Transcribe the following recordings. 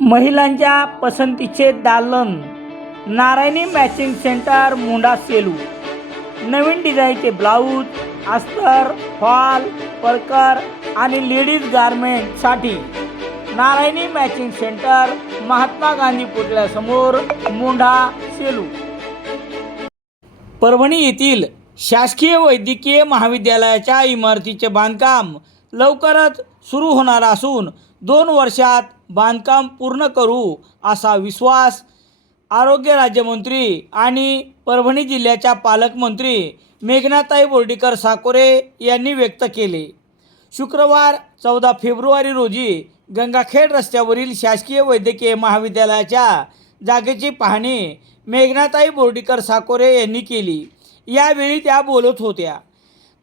महिलांच्या पसंतीचे दालन नारायणी मॅचिंग सेंटर मुंडा सेलू. नवीन डिझाईनचे ब्लाऊज अस्तर फॉल परकर आणि लेडीज गारमेंटसाठी नारायणी मॅचिंग सेंटर महात्मा गांधी पुतळ्यासमोर मुंढा सेलू. परभणी येथील शासकीय वैद्यकीय महाविद्यालयाच्या इमारतीचे बांधकाम लवकरच सुरू होणार असून दोन वर्षात बांधकाम पूर्ण करू असा विश्वास आरोग्य राज्यमंत्री आणि परभणी जिल्ह्याच्या पालकमंत्री मेघनाताई बोर्डीकर साकोरे यांनी व्यक्त केले. शुक्रवार चौदा फेब्रुवारी रोजी गंगाखेड रस्त्यावरील शासकीय वैद्यकीय महाविद्यालयाच्या जागेची पाहणी मेघनाताई बोर्डीकर साकोरे यांनी केली. यावेळी त्या बोलत होत्या.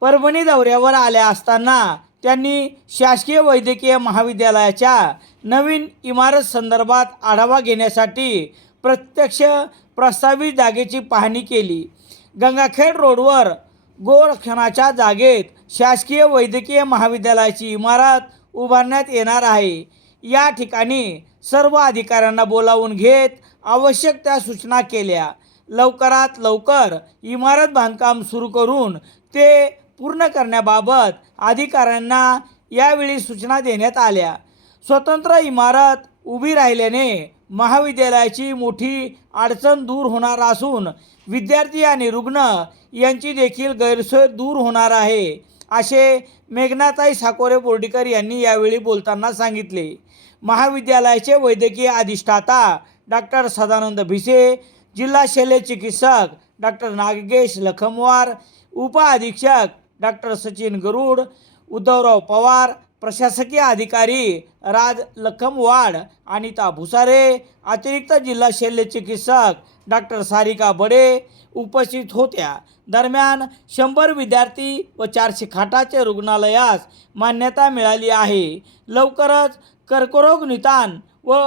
परभणी दौऱ्यावर आल्या असताना त्यांनी शासकीय वैद्यकीय महाविद्यालयाच्या नवीन इमारत संदर्भात आढावा घेण्यासाठी प्रत्यक्ष प्रस्तावित जागेची पाहणी केली. गंगाखेड रोडवर गोरक्षणाच्या जागेत शासकीय वैद्यकीय महाविद्यालयाची इमारत उभारण्यात येणार आहे. या ठिकाणी सर्व अधिकाऱ्यांना बोलावून घेत आवश्यक त्या सूचना केल्या. लवकरात लवकर इमारत बांधकाम सुरू करून ते पूर्ण करण्याबाबत अधिकाऱ्यांना यावेळी सूचना देण्यात आल्या. स्वतंत्र इमारत उभी राहिल्याने महाविद्यालयाची मोठी अडचण दूर होणार असून विद्यार्थी आणि रुग्ण यांची देखील गैरसोय दूर होणार आहे असे मेघनाताई साकोरे बोर्डीकर यांनी यावेळी बोलताना सांगितले. महाविद्यालयाचे वैद्यकीय अधिष्ठाता डॉक्टर सदानंद भिसे जिल्हा शल्य चिकित्सक डॉक्टर नागेश लखमवार उपअधीक्षक डॉक्टर सचिन गरुड उद्धवराव पवार प्रशासकीय अधिकारी राज लखमवाड अनिता भुसारे अतिरिक्त जिल्हा शल्य चिकित्सक डॉक्टर सारिका बडे उपस्थित होत्या. दरम्यान शंभर विद्यार्थी व चारशे खाटाचे रुग्णालयास मान्यता मिळाली आहे. लवकरच कर्करोग निदान व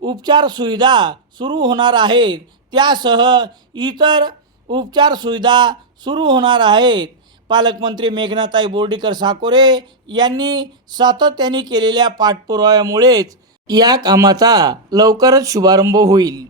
उपचार सुविधा सुरू होणार आहेत. त्यासह इतर उपचार सुविधा सुरू होणार आहेत. पालकमंत्री मेघनाताई बोर्डीकर साकोरे यांनी सातत्याने केलेल्या पाठपुराव्यामुळेच या कामाचा लवकरच शुभारंभ होईल.